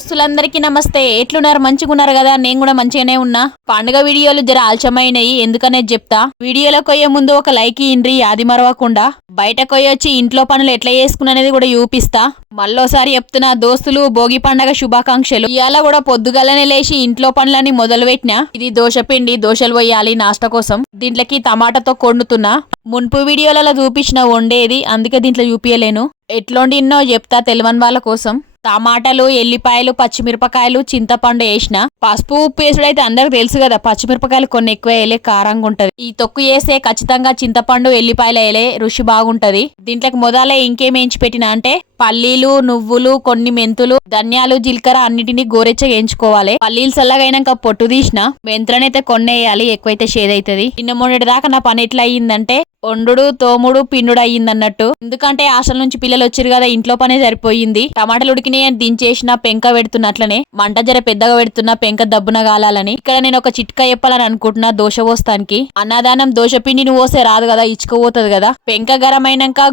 దోస్తులందరికీ నమస్తే. ఎట్లున్నారు? మంచిగా ఉన్నారు కదా? నేను కూడా మంచిగానే ఉన్నా. పండుగ వీడియోలు జర ఆలస్యమైనవి ఎందుకనే చెప్తా? వీడియోలో కొయ్యే ముందు ఒక లైక్ ఇండ్రి అది మరవకుండా. బయట కొయ్యొచ్చి ఇంట్లో పనులు ఎట్లా చేసుకున్నది కూడా చూపిస్తా. మళ్ళోసారి చెప్తున్నా దోస్తులు భోగి పండగ శుభాకాంక్షలు. ఇవాళ కూడా పొద్దుగలనే లేచి ఇంట్లో పనులని మొదలు పెట్టినా ఇది దోశపిండి దోశలు పోయాలి నాష్ట కోసం. దీంట్లోకి టమాటాతో కొండుతున్నా మున్పు వీడియోలలో చూపించిన వండేది అందుకే దీంట్లో చూపించలేను ఎట్లుండిన్నో చెప్తా తెలియని వాళ్ళ కోసం. టమాటాలు ఎల్లిపాయలు పచ్చిమిరపకాయలు చింతపండు వేసిన పసుపు ఉప్పు వేసుడు అయితే అందరికి తెలుసు కదా పచ్చిమిరపకాయలు కొన్ని ఎక్కువ వేయలే కారంగా ఉంటది. ఈ తొక్కు వేస్తే ఖచ్చితంగా చింతపండు ఎల్లిపాయలు వేయలే రుచి బాగుంటది. దీంట్లోకి మొదలే ఇంకేం వేయించి పెట్టిన అంటే పల్లీలు నువ్వులు కొన్ని మెంతులు ధనియాలు జీలకర్ర అన్నిటిని గోరెచ్చగా వేయించుకోవాలి. పల్లీలు చల్లగైనాక పొట్టు తీసిన మెంతులనైతే కొన్నేయాలి ఎక్కువైతే ఎక్కువైతే అవుతుంది నిన్న మొన్నటి దాకా నా పని ఎట్లా అయ్యిందంటే వండుడు తోముడు పిండుడు అయ్యింది అన్నట్టు ఎందుకంటే హాస్టల్ నుంచి పిల్లలు వచ్చారు కదా ఇంట్లో పనే సరిపోయింది. టమాటాలు ఉడికినాయి అని దించేసిన పెంక పెడుతున్నట్లనే మంట జర పెద్దగా పెడుతున్నా పెంక దబ్బున కాలాలని ఇక్కడ నేను ఒక చిట్కా చెప్పాలని అనుకుంటున్నా దోశ పోస్తానికి. అన్నదానం దోశ పిండిని పోస్తే రాదు కదా ఇచ్చుకోపోతుంది కదా. పెంక గరం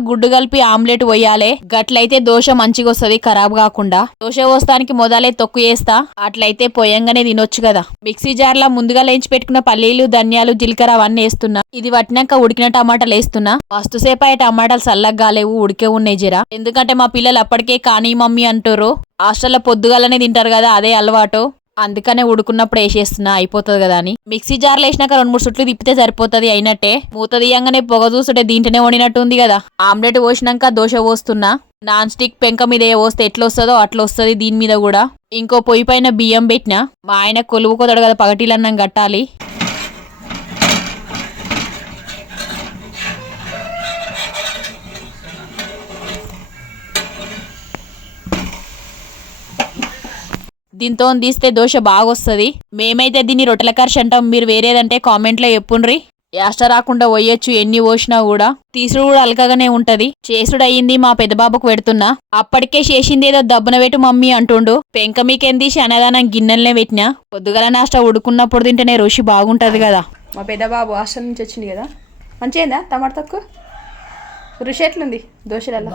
గుడ్డు కలిపి ఆమ్లెట్ పోయాలి. గట్లయితే దోశ మంచిగా వస్తుంది ఖరాబ్ కాకుండా. దోశ పోస్తానికి మొదలే తొక్కు వేస్తా అట్లయితే పోయంగానే తినొచ్చు కదా. మిక్సీ జార్ లా ముందుగా లేచి పెట్టుకున్న పల్లీలు ధనియాలు జీలకర్ర అవన్నీ వేస్తున్నా. ఇది పట్టినాక ఉడికిన టమాటాలు వేస్తున్నా. వస్తుసేపు అయ్యే టమాటాలు చల్లగా కాలేవు ఉడికే ఉన్నాయి జరా. ఎందుకంటే మా పిల్లలు అప్పటికే కానీ మమ్మీ అంటారు హాస్టల్లో పొద్దుగాలనే తింటారు కదా అదే అలవాటు. అందుకనే ఉడుకున్నప్పుడు వేసేస్తున్నా అయిపోతుంది కదా అని. మిక్సీ జార్లు వేసినాక రెండు మూడు సుట్లు తిప్పితే సరిపోతుంది అయినట్టే. మూత తీయంగానే పొగ చూస్తుంటే దీంట్లోనే వండినట్టు ఉంది కదా. ఆమ్లెట్ పోసినాక దోశ పోస్తున్నా. నాన్ స్టిక్ పెంక మీద ఏ పోస్తే ఎట్లా వస్తుందో అట్లా వస్తుంది దీని మీద కూడా. ఇంకో పొయ్యి పైన బియ్యం పెట్టిన. మా ఆయన కొలువు కుదరడు కదా పగటిలన్నం కట్టాలి. దీంతో తీస్తే దోశ బాగా వస్తుంది మేమైతే దీన్ని రొట్టెల కర్షి అంటాం. మీరు వేరేదంటే కామెంట్లో చెప్పుండ్రి. యాష్ట రాకుండా పోయొచ్చు ఎన్ని పోసినా కూడా. తీసుడు కూడా అలకగానే ఉంటది. చేసుడు అయ్యింది మా పెద్దబాబుకు పెడుతున్నా. అప్పటికే చేసింది ఏదో దబ్బున పెట్టు మమ్మీ అంటుండు. పెంక మీకెంది? అన్నదానం గిన్నెలనే పెట్టినా. పొద్దుగల నాష్ట ఉడుకున్నప్పుడు తింటేనే రుచి బాగుంటది కదా. మా పెద్ద బాబు హాస్టల్ నుంచి వచ్చింది కదా. మంచిగా టమాటా తక్కువ? రుచి ఎట్లుంది దోశలలో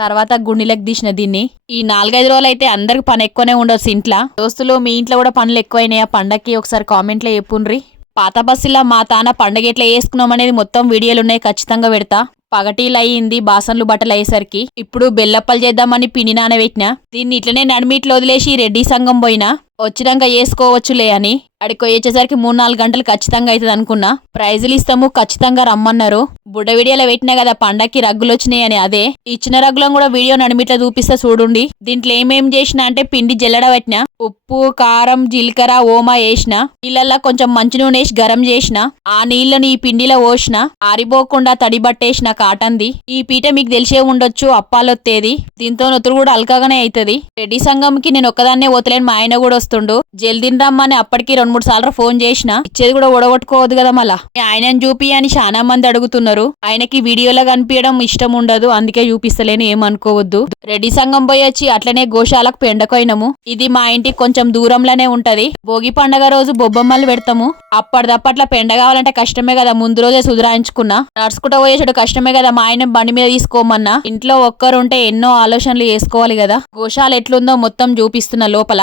తర్వాత గుండెలకు తీసిన దీన్ని. ఈ నాలుగైదు రోజులు అయితే అందరికి పని ఎక్కువనే ఉండొచ్చు ఇంట్లో. దోస్తులు మీ ఇంట్లో కూడా పనులు ఎక్కువైనాయా? పండక్కి ఒకసారి కామెంట్లో చెప్పుండ్రి. పాత బస్సులా మా తాన పండగ ఎట్లా వేసుకున్నాం అనేది మొత్తం వీడియోలు ఉన్నాయి ఖచ్చితంగా పెడతా. పగటీలు అయ్యింది బాసన్లు బట్టలు అయ్యేసరికి. ఇప్పుడు బెల్లప్పలు చేద్దామని పిండి నానబెట్టిన. దీన్ని ఇట్లనే నడిమిట్లు వదిలేసి రెడ్డి సంఘం పోయినా. వచ్చినాక వేసుకోవచ్చులే అని. అడికి వచ్చేసరికి మూడు నాలుగు గంటలు ఖచ్చితంగా అవుతుంది అనుకున్నా. ప్రైజులు ఇస్తాము ఖచ్చితంగా రమ్మన్నారు. బుడ్డ వీడియోలో పెట్టినా కదా పండక్కి రగ్గులు వచ్చినాయి అని. అదే ఇచ్చిన రగ్గులను కూడా వీడియో నడిమిట్లా చూపిస్తా చూడండి. దీంట్లో ఏమేం చేసిన అంటే పిండి జల్లడ పెట్టిన ఉప్పు కారం జీలకర్ర ఓమా వేసిన నీళ్ళల్లో కొంచెం మంచి నూనె వేసి గరం చేసిన ఆ నీళ్ళని ఈ పిండిలో పోసిన ఆరిపోకుండా తడి బట్టేసిన కాటన్ది ఈ పీట మీకు తెలిసే ఉండొచ్చు అప్పాలొత్తేది. దీంతో నొత్తులు కూడా అల్కగానే అవుతుంది. రెడ్డి సంఘంకి నేను ఒక్కదాన్నే పోతలేను మా ఆయన కూడా వస్తుండు జల్దీని రమ్మని అప్పటికి రెండు మూడు సార్లు ఫోన్ చేసిన ఇచ్చేది కూడా ఓడగొట్టుకోవద్దు కదా మళ్ళా. ఆయనని చూపి అని చాలా మంది అడుగుతున్నారు. ఆయనకి వీడియోలో కనిపించడం ఇష్టం ఉండదు అందుకే చూపిస్తలేను ఏమనుకోవద్దు. రెడ్డి సంఘం పోయి వచ్చి అట్లనే గోశాలకు పెండకోయినము. ఇది మా ఇంటికి కొంచెం దూరంలోనే ఉంటది. భోగి పండగ రోజు బొబ్బమ్మలు పెడతాము. అప్పటిదప్పట్ల పెండ కావాలంటే కష్టమే కదా ముందు రోజే సుధరాయించుకున్నా. నడుచుకుంటూ పోయేసాడు కష్టమే కదా మా ఆయన బండి మీద తీసుకోమన్నా. ఇంట్లో ఒక్కరుంటే ఎన్నో ఆలోచనలు చేసుకోవాలి కదా. గోశాల ఎట్లుందో మొత్తం చూపిస్తున్న లోపల.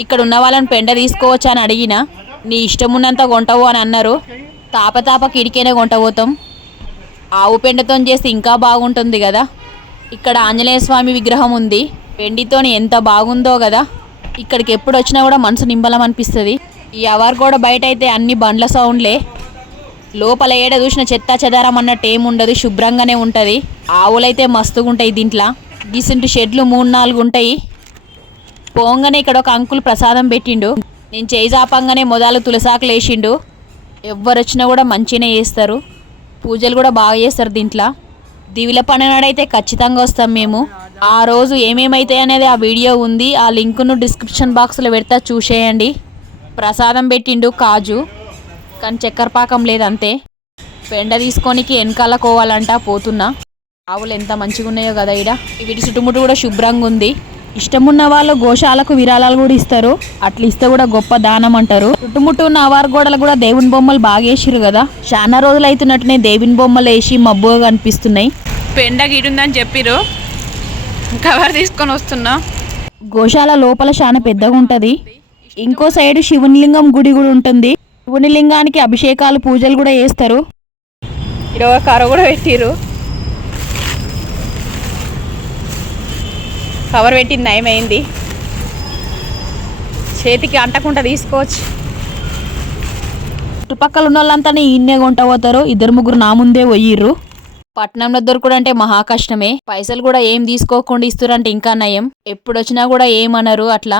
ఇక్కడ ఉన్న వాళ్ళని పెండ తీసుకోవచ్చు అని అడిగిన నీ ఇష్టం ఉన్నంత కొంటవు అని అన్నారు. తాపతాప కిడికేనే కొంటపోతాం ఆవు పెండతో చేస్తే ఇంకా బాగుంటుంది కదా. ఇక్కడ ఆంజనేయ స్వామి విగ్రహం ఉంది. పెండితోని ఎంత బాగుందో కదా. ఇక్కడికి ఎప్పుడు వచ్చినా కూడా మనసు నింబలం అనిపిస్తుంది ఈ అవర్ కూడా బయట అయితే అన్ని బండ్ల సౌండ్లే. లోపల ఏడ చూసిన చెత్త చెదారం అన్నట్టు ఏముండదు శుభ్రంగానే ఉంటుంది. ఆవులైతే మస్తుగా ఉంటాయి దీంట్లో. గిసింటి షెడ్లు మూడు నాలుగు ఉంటాయి పోంగానే ఇక్కడ ఒక అంకుల్ ప్రసాదం పెట్టిండు. నేను చేయి చాపంగానే మొదలు తులసాకులు వేసిండు ఎవ్వరు వచ్చినా కూడా మంచిగానే చేస్తారు. పూజలు కూడా బాగా చేస్తారు దీంట్లో. దివిల పండుగనాడైతే ఖచ్చితంగా వస్తాం మేము. ఆ రోజు ఏమేమైతాయి అనేది ఆ వీడియో ఉంది. ఆ లింకును డిస్క్రిప్షన్ బాక్స్లో పెడతా చూసేయండి. ప్రసాదం పెట్టిండు కాజు. కానీ చక్కెర పాకం లేదంతే. పెండ తీసుకోనికి వెనకాల కోవాలంట పోతున్నా. ఆవులు ఎంత మంచిగా ఉన్నాయో కదా ఇడ వీటి చుట్టుముట్టు కూడా శుభ్రంగా ఉంది ఇష్టమున్న వాళ్ళు గోశాలకు విరాళాలు కూడా ఇస్తారు. అట్లా ఇస్తే కూడా గొప్ప దానం అంటారు. చుట్టుముట్టు ఉన్న అవారు గోడలు కూడా దేవుని బొమ్మలు బాగా వేసిరు కదా. చాలా రోజులు అవుతున్నట్టునే దేవుని బొమ్మలు వేసి మబ్బుగా కనిపిస్తున్నాయి. పెండ గిడుందని చెప్పిరు కవర్ తీసుకొని వస్తున్నా. గోశాల లోపల చాలా పెద్దగా ఉంటది. ఇంకో సైడ్ శివునిలింగం గుడి కూడా ఉంటుంది. శివుని లింగానికి అభిషేకాలు పూజలు కూడా చేస్తారు. ఇక్కడ కర్ర కూడా పెట్టిరు కవర్ పెట్టింది నయమైంది. చేతికి అంటకుండా తీసుకోవచ్చు. చుట్టుపక్కల ఉన్న వాళ్ళంతా ఇన్నే కొంట పోతారు ఇద్దరు ముగ్గురు నా ముందే పోయిర్రు. పట్నంలో దొరకడంటే మహా కష్టమే పైసలు కూడా ఏం తీసుకోకుండా ఇస్తారంటే ఇంకా నయం. ఎప్పుడొచ్చినా కూడా ఏమనరు అట్లా.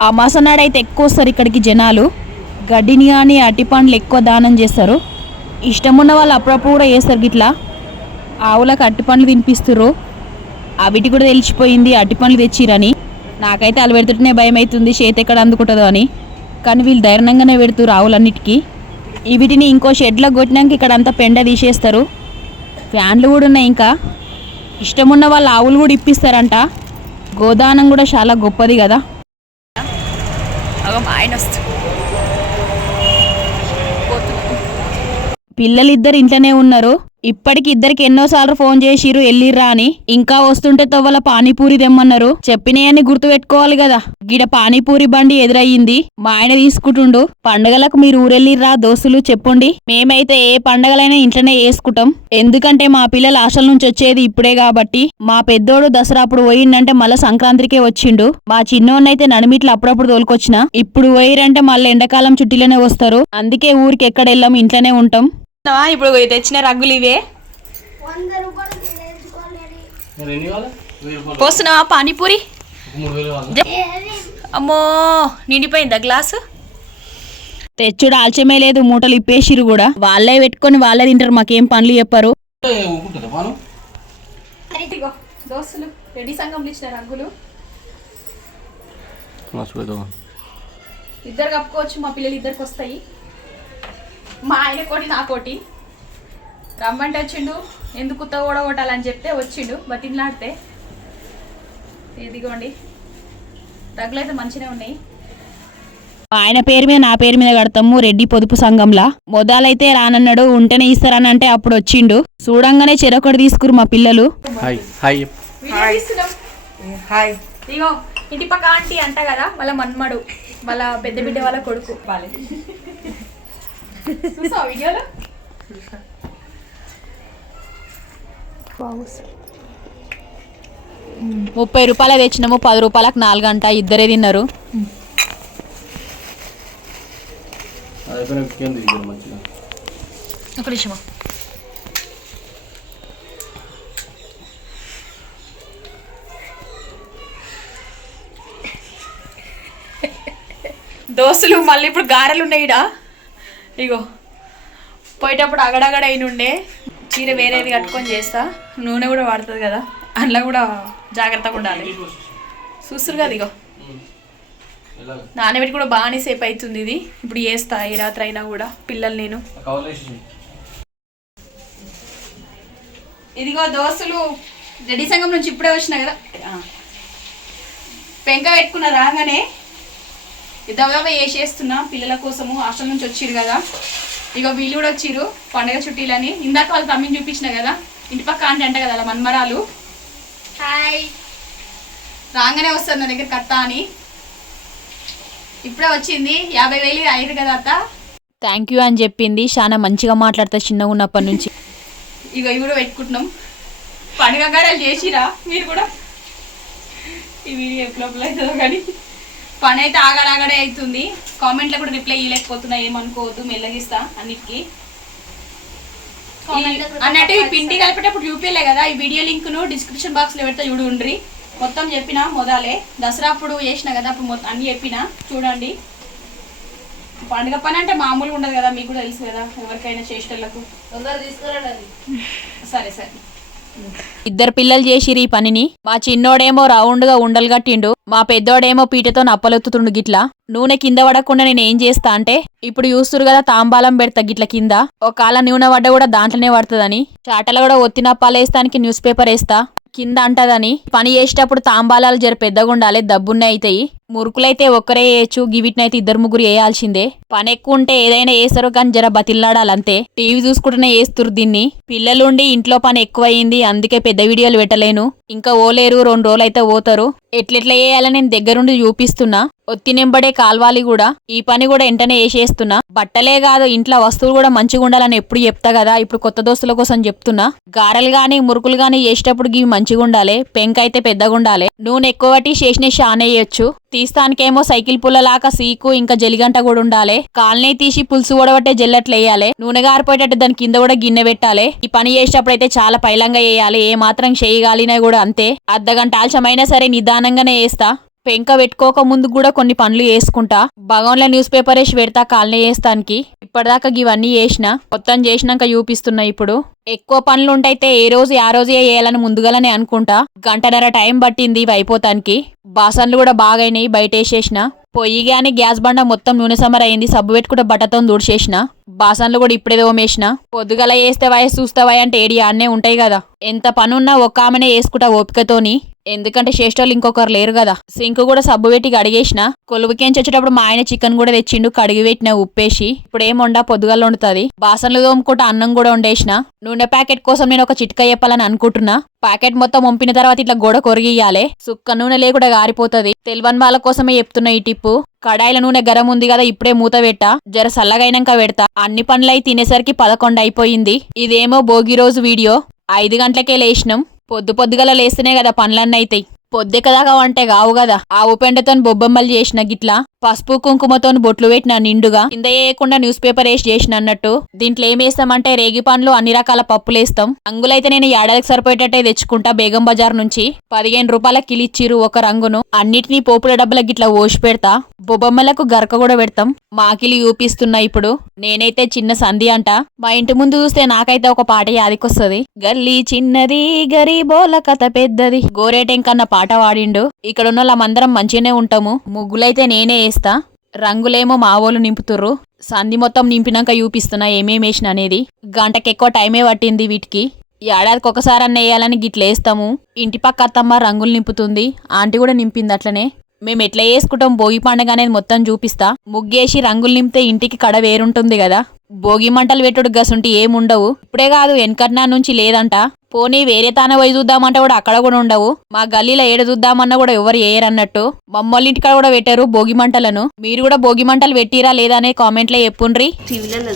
ఆ మాసనాడైతే ఎక్కువ వస్తారు ఇక్కడికి జనాలు. గడ్డిని కానీ అట్టి పండ్లు ఎక్కువ దానం చేస్తారు. ఇష్టమున్న వాళ్ళు అప్పుడప్పుడు కూడా చేస్తారు గిట్లా. ఆవులకు అట్టి పండ్లు తినిపిస్తుర్రు. అవిటి కూడా తెలిసిపోయింది అట్టి పండ్లు తెచ్చిరని. నాకైతే వాళ్ళు పెడుతుంటేనే భయం అవుతుంది చేతి ఎక్కడ అందుకుంటుందో అని. కానీ వీళ్ళు ధైర్యంగానే పెడుతురు ఆవులన్నిటికీ ఈ వీటిని ఇంకో షెడ్లో కొట్టినాక ఇక్కడ అంతా పెండ తీసేస్తారు. ఫ్యాన్లు కూడా ఉన్నాయి ఇంకా. ఇష్టమున్న వాళ్ళ ఆవులు కూడా ఇప్పిస్తారంట. గోదానం కూడా చాలా గొప్పది కదా. ఆయన పిల్లలిద్దరు ఇంట్లోనే ఉన్నారు. ఇప్పటికి ఇద్దరికి ఎన్నోసార్లు ఫోన్ చేసిరు ఎల్లిర్రా అని. ఇంకా వస్తుంటే తవ్వల పానీపూరి తెమ్మన్నారు. చెప్పినాయని గుర్తు పెట్టుకోవాలి కదా గిడ పానీపూరి బండి ఎదురయ్యింది. మా ఆయన తీసుకుంటుండు. పండగలకు మీరు ఊరెళ్ళిర్రా దోస్తులు చెప్పండి. మేమైతే ఏ పండగలైనా ఇంట్లోనే వేసుకుంటాం ఎందుకంటే మా పిల్లలు ఆశల నుంచి వచ్చేది ఇప్పుడే కాబట్టి. మా పెద్దోడు దసరా అప్పుడు పోయిండంటే మళ్ళీ సంక్రాంతికే వచ్చిండు. మా చిన్నోన్నైతే నడిమిట్లు అప్పుడప్పుడు తోలుకొచ్చిన. ఇప్పుడు పోయిరంటే మళ్ళీ ఎండాకాలం చుట్టిలోనే వస్తారు. అందుకే ఊరికి ఎక్కడ వెళ్ళాం ఇంట్లోనే ఉంటాం. ఇప్పుడు తెచ్చిన రగ్గులు ఇవే. పోస్తున్నావా పానీపూరి? అమ్మో నిండిపోయిందా గ్లాసు? తెచ్చుడు ఆల్చమే లేదు మూటలు ఇప్పేసిరు కూడా. వాళ్ళే పెట్టుకొని వాళ్ళే తింటారు మాకేం పనులు చెప్పారు. దోస్తులు రెడీ ఇచ్చిన ఇద్దరు కప్పుకోవచ్చు మా పిల్లలు ఇద్దరికి వస్తాయి. మా ఆయన కోటి నా కోటి. రమ్మంటే వచ్చిండు ఎందుకు కుత్త కూడా కొట్టాలని చెప్తే వచ్చిండు బతిమలాడితే ఇదిగోండి. రగ్గులు అయితే మంచిగా ఉన్నాయి ఆయన పేరు మీద నా పేరు మీద కడతాము రెడ్డి పొదుపు సంఘంలా. మొదలైతే రానన్నాడు ఉంటేనే ఇస్తారని అంటే అప్పుడు వచ్చిండు. చూడంగానే చెరొకటి తీసుకురు మా పిల్లలు. ఇగో ఇంటి పక్క ఆంటీ అంట కదా వాళ్ళ మన్మడు వాళ్ళ పెద్ద బిడ్డ వాళ్ళ కొడుకు. చూసావా వీడియోలో ముప్పై రూపాయలు తెచ్చినాము పది రూపాయలకు నాలుగు గంట ఇద్దరే తిన్నారు. ఒక నిమిషమా దోస్తులు మళ్ళీ ఇప్పుడు గారెలు ఉన్నాయి ఈడ ఇగో పోయేటప్పుడు అగడగడ అయిన ఉండే చీర వేరేది కట్టుకొని చేస్తా. నూనె కూడా వాడుతుంది కదా అందులో కూడా జాగ్రత్తగా ఉండాలి. చూస్తురు కదా ఇగో. నానబెట్టి కూడా బాగానే సేపు అవుతుంది ఇది. ఇప్పుడు చేస్తా ఏ రాత్రి అయినా కూడా పిల్లలు నేను. ఇదిగో దోస్తులు రెడ్డి సంఘం నుంచి ఇప్పుడే వచ్చిన కదా. పెంక పెట్టుకున్న రాగానే దవదవ వేసేస్తున్నా పిల్లల కోసము హాస్టల్ నుంచి వచ్చిరు కదా. ఇగో వీళ్ళు కూడా వచ్చిరు పండగ చుట్టీలని. ఇందాక వాళ్ళు తమ్మిని చూపించిన కదా ఇంటి పక్క ఆంటీ అంట కదా అలా మన్మరాలు. హాయ్. రాగానే వస్తుంది నా దగ్గర కత్త అని. ఇప్పుడే వచ్చింది యాభై వేలు ఐదు కదా అత్త. థ్యాంక్ యూ అని చెప్పింది. చాలా మంచిగా మాట్లాడతా చిన్నగా ఉన్నప్పటి నుంచి. ఇగో ఇవి కూడా పెట్టుకుంటున్నాం. పండుగ గారెలు చేసిరా మీరు కూడా? ఈ వీడియో ఎప్పుడు అప్లై అవుతుందో కానీ. పని అయితే ఆగడాగడే అవుతుంది. కామెంట్లో కూడా రిప్లై ఇవ్వలేకపోతున్నా ఏమనుకోవద్దు మెల్లగిస్తా అన్నిటికీ. అన్నట్టు ఈ పిండి కలిపేటప్పుడు చూపించలే కదా ఈ వీడియో లింక్ను డిస్క్రిప్షన్ బాక్స్లో పెడితే చూడుండ్రి. మొత్తం చెప్పిన మొదలే. దసరా అప్పుడు చేసిన కదా అప్పుడు మొత్తం అన్ని చెప్పిన. చూడండి. పండుగ పని అంటే మామూలుగా ఉండదు కదా మీకు కూడా తెలుసు కదా ఎవరికైనా చేసేటోళ్ళకు. తొందర తీసుకురండి అది. సరే సరే. ఇద్దరు పిల్లలు చేసిరు ఈ పనిని. మా చిన్నోడేమో రౌండ్గా ఉండలు కట్టిండు. మా పెద్దోడేమో పీటతో నప్పలొత్తుతుండు గిట్లా. నూనె కింద పడకుండా నేను ఏం చేస్తా అంటే ఇప్పుడు చూస్తురు కదా తాంబాలం పెడతా గిట్ల కింద. ఒకవేళ నూనె పడ్డ కూడా దాంట్లోనే పడుతుందని. చాటలు కూడా ఒత్తి నప్పాలు వేస్తానికి న్యూస్ పేపర్ వేస్తా. కింద అంటదని. పని చేసేటప్పుడు తాంబాలాలు జర పెద్దగా ఉండాలి దబ్బున్నే అవుతాయి మురుకులైతే ఒక్కరే వేయచ్చు గివిటినైతే ఇద్దరు ముగ్గురు వేయాల్సిందే పని ఎక్కువ ఉంటే ఏదైనా వేస్తారు కానీ జర బతిల్లాడాలంతే టీవీ చూసుకుంటూనే వేస్తురు దీన్ని. పిల్లలుండి ఇంట్లో పని ఎక్కువయింది అందుకే పెద్ద వీడియోలు పెట్టలేను. ఇంకా ఓలేరు రెండు రోజులు అయితే పోతారు ఎట్లెట్లా వేయాలని నేను దగ్గరుండి చూపిస్తున్నా. ఒత్తి నింబడే కాల్వాలి కూడా. ఈ పని కూడా వెంటనే వేసేస్తున్నా బట్టలే కాదు ఇంట్లో వస్తువులు కూడా మంచిగా ఉండాలని ఎప్పుడు చెప్తా కదా ఇప్పుడు కొత్త దోస్తుల కోసం చెప్తున్నా. గారెలు గాని మురుకులు గాని చేసేటప్పుడు ఇవి మంచిగా ఉండాలి పెంక అయితే పెద్దగా ఉండాలి నూనె ఎక్కువ పట్టి చేసిన షానేయచ్చు తీస్తానికేమో సైకిల్ పుల్లలాక సీకు ఇంకా జలిగంట కూడా ఉండాలి. కాలనీ తీసి పులుసు కూడబట్టే జల్లట్లు వేయాలి నూనె గారిపోయేటట్టు దాని కింద కూడా గిన్నె పెట్టాలి. ఈ పని చేసేటప్పుడు అయితే చాలా పైలంగా వేయాలి ఏ మాత్రం చేయగాలినా కూడా అంతే. అర్ధగంట ఆలస్యమైనా సరే నిదానంగానే వేస్తా పెంక పెట్టుకోక ముందు కూడా కొన్ని పనులు వేసుకుంటా. భగవాన్ల న్యూస్ పేపర్ వేసి పెడతా కాలనీ వేస్తానికి. ఇప్పటిదాకా ఇవన్నీ వేసిన మొత్తం చేసినాక చూపిస్తున్నా ఇప్పుడు. ఎక్కువ పనులు ఉంటైతే ఏ రోజు ఆ రోజు వేయాలని ముందుగానే అనుకుంటా. గంటన్నర టైం పట్టింది ఇవి అయిపోతానికి. బాసన్లు కూడా బాగైనాయి బయట వేసేసిన. పొయ్యి కానీ గ్యాస్ బండ మొత్తం నూనె సమర్ అయింది. సబ్బు పెట్టుకుంటే బట్టతో దుడిచేసిన బాసన్లు కూడా ఇప్పుడే తోమేసిన. పొద్దుగల వేస్తే వయసు చూస్తావా అంటే ఏడి అన్నే ఉంటాయి కదా. ఎంత పనున్నా ఒక్క ఆమెనే వేసుకుంటా ఓపికతోని. ఎందుకంటే చేసేటోళ్ళు ఇంకొకరు లేరు కదా. సింక్ కూడా సబ్బు పెట్టి కడిగేసిన. కొలువుకేంచి వచ్చేటప్పుడు మా ఆయన చికెన్ కూడా తెచ్చిండు కడిగి పెట్టిన ఉప్పేసి. ఇప్పుడు ఏం వండా? వండుతుంది. బాసన్లు తోముకుంటా అన్నం కూడా వండేసిన. నూనె ప్యాకెట్ కోసం నేను ఒక చిట్కా చెప్పాలని అనుకుంటున్నా. ప్యాకెట్ మొత్తం వంపిన తర్వాత ఇట్లా గోడ కొరిగియాలే సుక్క నూనె లేకుండా గారిపోతుంది. తెలివని వాళ్ళ కోసమే చెప్తున్నా ఈ టిప్పు. కడాయిల నూనె గరం ఉంది కదా ఇప్పుడే మూత పెట్టా. జర సల్లగైనాక పెడతా. అన్ని పనులై తినేసరికి పదకొండు అయిపోయింది. ఇదేమో భోగి రోజు వీడియో. ఐదు గంటలకే లేచినాం పొద్దు పొద్దుగల లేస్తేనే కదా పనులన్నీ అయితాయి. పొద్దెక్కదాకా వంటే కావు కదా. ఆవు పెండతోని బొబ్బమ్మలు చేసిన గిట్లా. పసుపు కుంకుమతోని బొట్లు పెట్టిన నిండుగా. కింద వేయకుండా న్యూస్ పేపర్ వేసి చేసిన అన్నట్టు. దీంట్లో ఏం వేస్తామంటే రేగి పండ్లు అన్ని రకాల పప్పులు వేస్తాం. అంగులైతే నేను ఏడాదికి సరిపోయేటట్టే తెచ్చుకుంటా బేగం బజార్ నుంచి. పదిహేను రూపాయల కిలిచ్చిరు ఒక రంగును. అన్నిటినీ పోపుల డబ్బుల గిట్లా ఓసి పెడతా. బొబ్బమ్మలకు గరక కూడా పెడతాం. మాకిలి ఊపిస్తున్నా ఇప్పుడు. నేనైతే చిన్న సంధి అంట. మా ఇంటి ముందు చూస్తే నాకైతే ఒక పాట యాదికొస్తుంది. గల్లీ చిన్నది గరీబోల కథ పెద్దది. గోరేటెంకన్న పాట వాడిండు ఇక్కడ ఉన్న వాళ్ళమందరం మంచిగానే ఉంటాము. ముగ్గులైతే నేనే వేస్తా రంగులేమో మావోలు నింపుతుర్రు. సంధి మొత్తం నింపినాక చూపిస్తున్నా ఏమేమి వేసిన అనేది. గంటకి ఎక్కువ టైమే పట్టింది వీటికి. ఏడాదికి ఒకసారి అన్న వేయాలని గిట్ల వేస్తాము. ఇంటి పక్క అత్తమ్మ రంగులు నింపుతుంది. ఆంటీ కూడా నింపింది అట్లనే. మేము ఎట్లా వేసుకుంటాం భోగి పండుగ అనేది మొత్తం చూపిస్తా. ముగ్గేసి రంగులు నింపితే ఇంటికి కడ వేరుంటుంది కదా. భోగి మంటలు పెట్టుడు గసుంటి ఏముండవు? ఇప్పుడే కాదు వెనకట్నా నుంచి లేదంట. పోనీ వేరే తాన పోయి చూద్దామంటే కూడా అక్కడ కూడా ఉండవు. మా గల్లీలో ఏడ చూద్దామన్నా కూడా ఎవరు వేయరన్నట్టు మమ్మల్ని ఇంటికాడ కూడా పెట్టారు భోగి మంటలను. మీరు కూడా భోగి మంటలు పెట్టిరా లేదా అనే కామెంట్లో చెప్పుండ్రి. టీవీలలో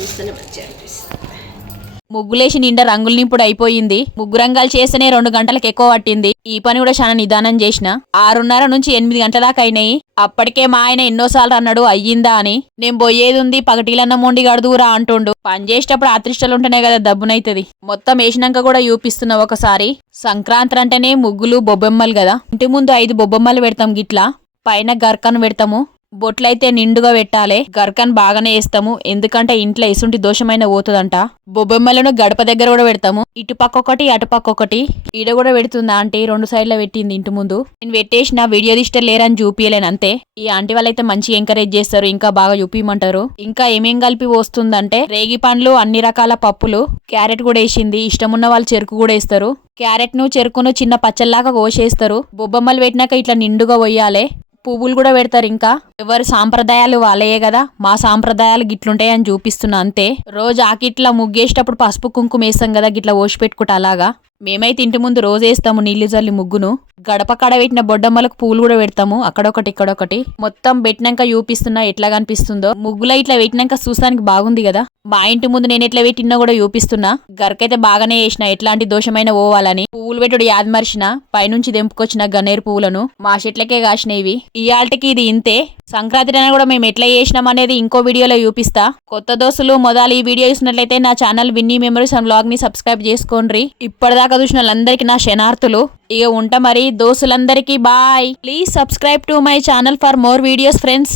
ముగ్గులేసి నిండా రంగుల నింపుడు అయిపోయింది. ముగ్గు రంగాలు చేస్తేనే రెండు గంటలకు ఎక్కువ పట్టింది. ఈ పని కూడా చాలా నిదానం చేసిన. ఆరున్నర నుంచి ఎనిమిది గంటల దాకా అయినాయి. అప్పటికే మా ఆయన ఎన్నోసార్లు అన్నాడు అయ్యిందా అని. నేను పోయేది ఉంది పగటిలన్న మొండి గడుదురా అంటుండు. పని చేసేటప్పుడు అదృష్టాలు ఉంటేనే కదా దబ్బునైతుంది. మొత్తం వేసినాక కూడా చూపిస్తున్నావు ఒకసారి. సంక్రాంతి అంటేనే ముగ్గులు బొబ్బెమ్మలు కదా. ఇంటి ముందు ఐదు బొబ్బెమ్మలు పెడతాం గిట్లా. పైన గర్కను పెడతాము. బొట్లయితే నిండుగా పెట్టాలి. గర్కన్ బాగానే వేస్తాము. ఎందుకంటే ఇంట్లో ఇసుంటి దోషమైన పోతుందంట. బొబ్బెమ్మలను గడప దగ్గర కూడా పెడతాము. ఇటుపక్క ఒకటి అటుపక్క ఒకటి. ఈడ కూడా పెడుతుంది ఆంటీ? రెండు సైడ్ల పెట్టింది ఇంటి ముందు. నేను పెట్టేసిన వీడియో తీస్తే లేరని చూపియలేను అంతే. ఈ ఆంటీ వాళ్ళైతే మంచి ఎంకరేజ్ చేస్తారు. ఇంకా బాగా చూపిమంటారు. ఇంకా ఏమేం కలిపి వస్తుందంటే రేగి పండ్లు అన్ని రకాల పప్పులు క్యారెట్ కూడా వేసింది. ఇష్టం ఉన్న వాళ్ళు చెరుకు కూడా వేస్తారు. క్యారెట్ను చెరుకును చిన్న పచ్చల్లాగా కోసేస్తారు. బొబ్బమ్మలు పెట్టినాక ఇట్లా నిండుగా పోయాలి. పువ్వులు కూడా పెడతారు ఇంకా. ఎవరి సాంప్రదాయాలు వాళ్ళయే కదా. మా సాంప్రదాయాలు గిట్లుంటాయని చూపిస్తున్నా అంతే. రోజు ఆకిట్లా ముగ్గేసేటప్పుడు పసుపు కుంకుమ వేస్తాం కదా గిట్లా ఓసి పెట్టుకుంటా అలాగా. మేమైతే ఇంటి ముందు రోజు వేస్తాము నీళ్ళు జల్లి ముగ్గును. గడప కడ పెట్టిన బొడ్డమ్మలకు పూలు కూడా పెడతాము అక్కడొకటి ఇక్కడొకటి. మొత్తం పెట్టినాక చూపిస్తున్నా ఎట్లా కనిపిస్తుందో ముగ్గులో ఇట్లా పెట్టినాక చూసానికి బాగుంది కదా. మా ఇంటి ముందు నేను ఎట్లా పెట్టినా కూడా చూపిస్తున్నా. గరకైతే బాగానే వేసిన ఎట్లాంటి దోషమైన పోవాలని. పువ్వులు పెట్టుడు యాద్మర్చిన పైనుంచి దెంపుకొచ్చిన గన్నేరు పువ్వులను మా చెట్లకే కాసిన ఇవి ఇయాల్టకి ఇది ఇంతే. సంక్రాంతి అయినా కూడా మేము ఎట్లా చేసినాం అనేది ఇంకో వీడియోలో చూపిస్తా. కొత్త దోస్తులు మొదలు ఈ వీడియో చూసినట్లయితే నా ఛానల్ విన్నీ మెమరీస్ అండ్ బ్లాగ్ని సబ్స్క్రైబ్ చేసుకోండి. ఇప్పటిదాకా చూసిన వాళ్ళందరికీ నా శనార్థులు ఇక ఉంటా మరి. దోస్తులందరికీ bye. Please subscribe to my channel for more videos friends.